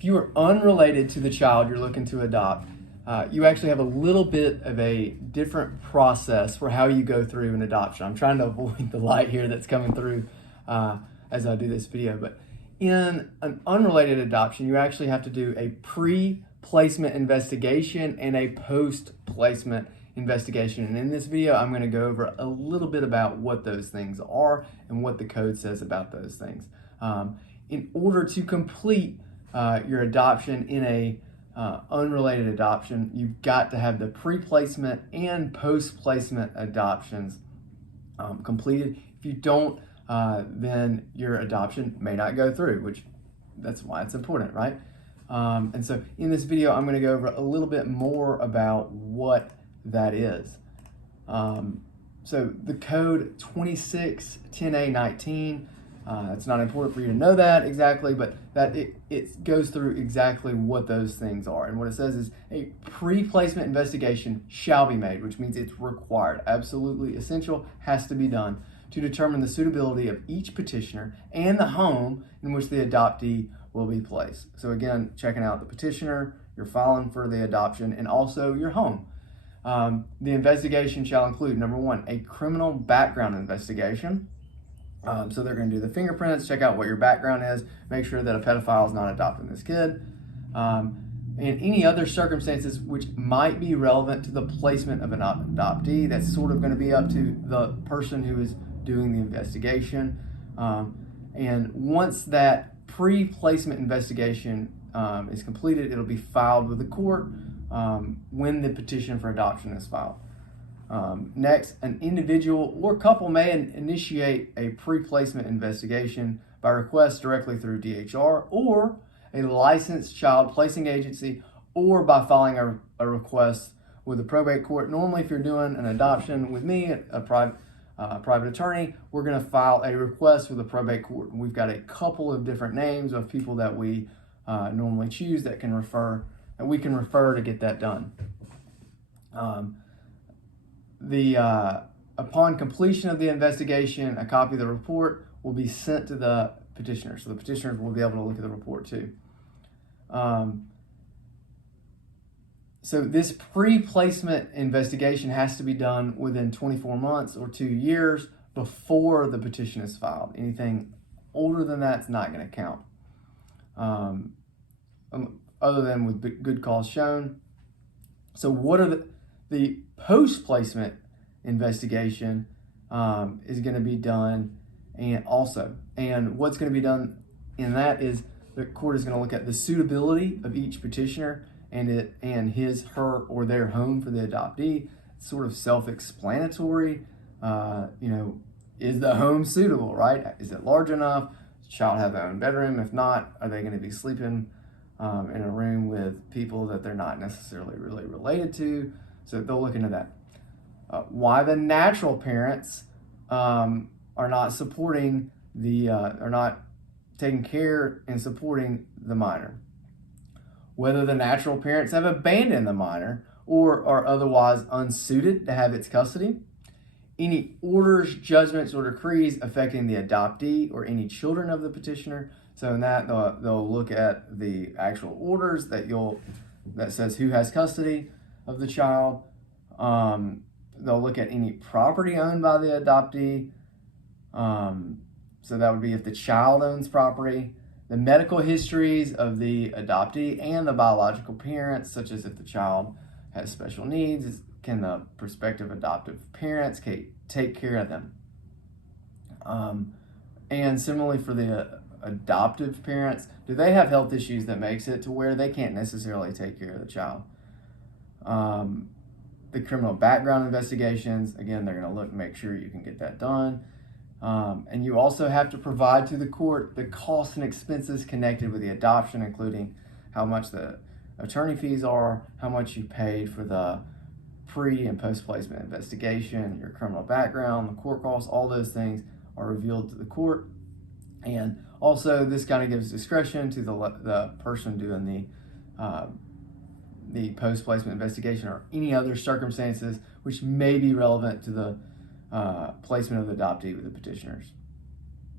If you are unrelated to the child you're looking to adopt, you actually have a little bit of a different process for how you go through an adoption. I'm trying to avoid the light here that's coming through as I do this video, but in an unrelated adoption, you actually have to do a pre-placement investigation and a post-placement investigation. And in this video, I'm going to go over a little bit about what those things are and what the code says about those things. In order to complete your adoption in a unrelated adoption, you've got to have the pre-placement and post-placement adoptions completed. If you don't, then your adoption may not go through, which that's why it's important, right? And so in this video, I'm going to go over a little bit more about what that is. So the code 2610A19, it's not important for you to know that exactly, but that it goes through exactly what those things are. And what it says is a pre-placement investigation shall be made, which means it's required, absolutely essential, has to be done to determine the suitability of each petitioner and the home in which the adoptee will be placed. So again, checking out the petitioner, you're filing for the adoption, and also your home. The investigation shall include, number one, a criminal background investigation. So they're going to do the fingerprints, check out what your background is, make sure that a pedophile is not adopting this kid, and any other circumstances which might be relevant to the placement of an adoptee. That's sort of going to be up to the person who is doing the investigation. And once that pre-placement investigation is completed, it'll be filed with the court when the petition for adoption is filed. Next, an individual or couple may initiate a pre-placement investigation by request directly through DHR or a licensed child placing agency, or by filing a request with the probate court. Normally, if you're doing an adoption with me, a private attorney, we're going to file a request with the probate court. We've got a couple of different names of people that we normally choose that we can refer to get that done. Upon completion of the investigation, a copy of the report will be sent to the petitioner, so the petitioners will be able to look at the report too. So this pre-placement investigation has to be done within 24 months or 2 years before the petition is filed. Anything older than that's not going to count, other than with good cause shown. So what are the post-placement investigation is going to be done, and what's going to be done in that is the court is going to look at the suitability of each petitioner and his, her, or their home for the adoptee. It's sort of self-explanatory. Is the home suitable, right? Is it large enough? Does the child have their own bedroom? If not, are they going to be sleeping in a room with people that they're not necessarily really related to? So they'll look into that. Why the natural parents are not supporting are not taking care and supporting the minor. Whether the natural parents have abandoned the minor or are otherwise unsuited to have its custody. Any orders, judgments, or decrees affecting the adoptee or any children of the petitioner. So in that, they'll look at the actual orders that says who has custody of the child. They'll look at any property owned by the adoptee. So that would be if the child owns property. The medical histories of the adoptee and the biological parents, such as if the child has special needs, can the prospective adoptive parents take care of them? And similarly for the adoptive parents, do they have health issues that makes it to where they can't necessarily take care of the child? The criminal background investigations, again, they're going to look and make sure you can get that done. And you also have to provide to the court the costs and expenses connected with the adoption, including how much the attorney fees are, how much you paid for the pre- and post-placement investigation, your criminal background, the court costs, all those things are revealed to the court. And also, this kind of gives discretion to the person doing the post-placement investigation or any other circumstances which may be relevant to the placement of the adoptee with the petitioners.